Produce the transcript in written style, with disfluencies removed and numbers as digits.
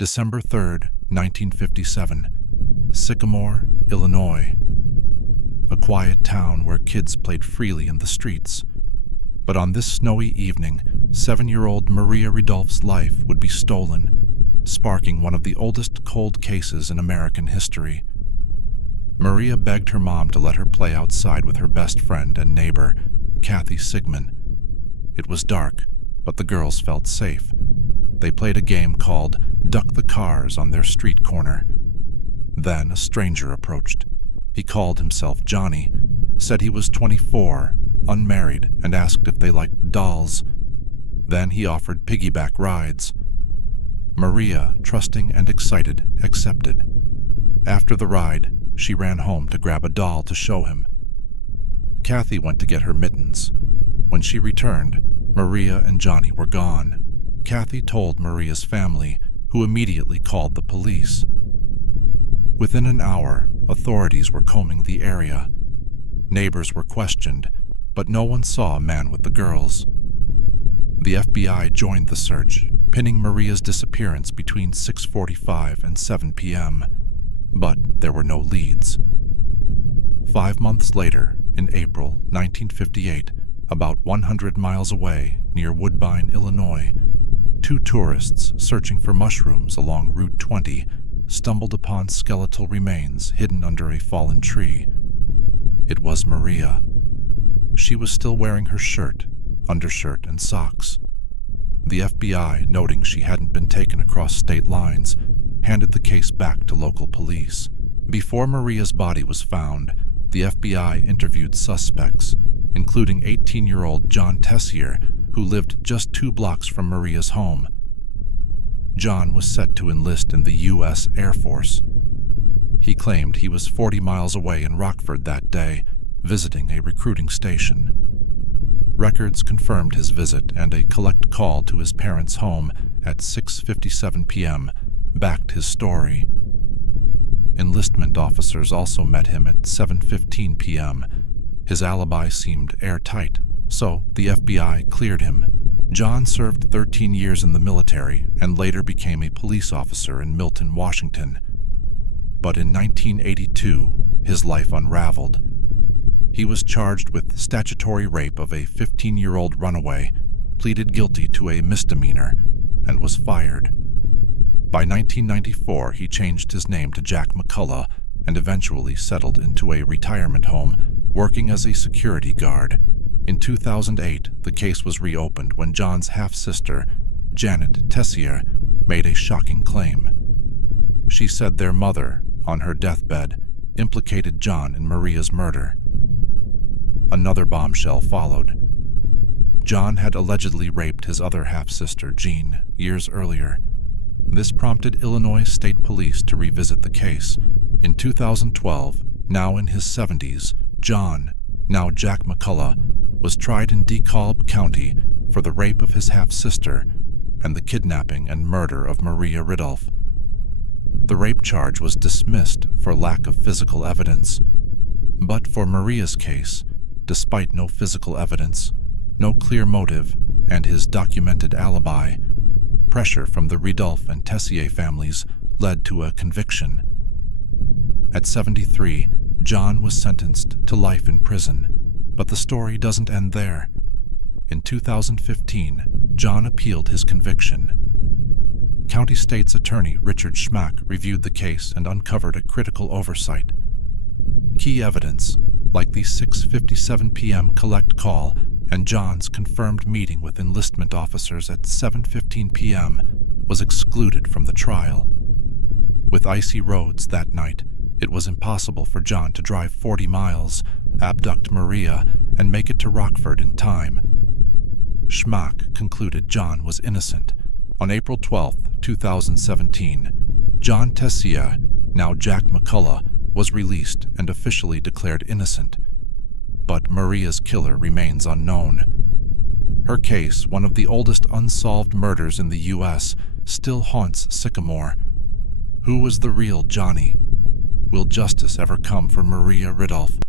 December 3rd, 1957, Sycamore, Illinois. A quiet town where kids played freely in the streets. But on this snowy evening, 7-year-old Maria Ridulph's life would be stolen, sparking one of the oldest cold cases in American history. Maria begged her mom to let her play outside with her best friend and neighbor, Kathy Sigmund. It was dark, but the girls felt safe. They played a game called Duck the Cars on their street corner. Then a stranger approached. He called himself Johnny, said he was 24, unmarried, and asked if they liked dolls. Then he offered piggyback rides. Maria, trusting and excited, accepted. After the ride, she ran home to grab a doll to show him. Kathy went to get her mittens. When she returned, Maria and Johnny were gone. Kathy told Maria's family, who immediately called the police. Within an hour, authorities were combing the area. Neighbors were questioned, but no one saw a man with the girls. The FBI joined the search, pinning Maria's disappearance between 6:45 and 7 p.m., but there were no leads. 5 months later, in April 1958, about 100 miles away near Woodbine, Illinois, 2 tourists searching for mushrooms along Route 20 stumbled upon skeletal remains hidden under a fallen tree. It was Maria. She was still wearing her shirt, undershirt, and socks. The FBI, noting she hadn't been taken across state lines, handed the case back to local police. Before Maria's body was found, the FBI interviewed suspects, including 18-year-old John Tessier, who lived just 2 blocks from Maria's home. John was set to enlist in the U.S. Air Force. He claimed he was 40 miles away in Rockford that day, visiting a recruiting station. Records confirmed his visit, and a collect call to his parents' home at 6:57 p.m. backed his story. Enlistment officers also met him at 7:15 p.m. His alibi seemed airtight, so the FBI cleared him. John served 13 years in the military and later became a police officer in Milton, Washington. But in 1982, his life unraveled. He was charged with statutory rape of a 15-year-old runaway, pleaded guilty to a misdemeanor, and was fired. By 1994, he changed his name to Jack McCullough and eventually settled into a retirement home, working as a security guard. In 2008, the case was reopened when John's half-sister, Janet Tessier, made a shocking claim. She said their mother, on her deathbed, implicated John in Maria's murder. Another bombshell followed. John had allegedly raped his other half-sister, Jean, years earlier. This prompted Illinois State Police to revisit the case. In 2012, now in his 70s, John, now Jack McCullough, was tried in DeKalb County for the rape of his half-sister and the kidnapping and murder of Maria Ridulph. The rape charge was dismissed for lack of physical evidence. But for Maria's case, despite no physical evidence, no clear motive, and his documented alibi, pressure from the Ridulph and Tessier families led to a conviction. At 73, John was sentenced to life in prison, but the story doesn't end there. In 2015, John appealed his conviction. County State's Attorney Richard Schmack reviewed the case and uncovered a critical oversight. Key evidence, like the 6:57 p.m. collect call and John's confirmed meeting with enlistment officers at 7:15 p.m., was excluded from the trial. With icy roads that night, it was impossible for John to drive 40 miles, abduct Maria, and make it to Rockford in time. Schmack concluded John was innocent. On April 12, 2017, John Tessier, now Jack McCullough, was released and officially declared innocent. But Maria's killer remains unknown. Her case, one of the oldest unsolved murders in the U.S., still haunts Sycamore. Who was the real Johnny? Will justice ever come for Maria Ridulph?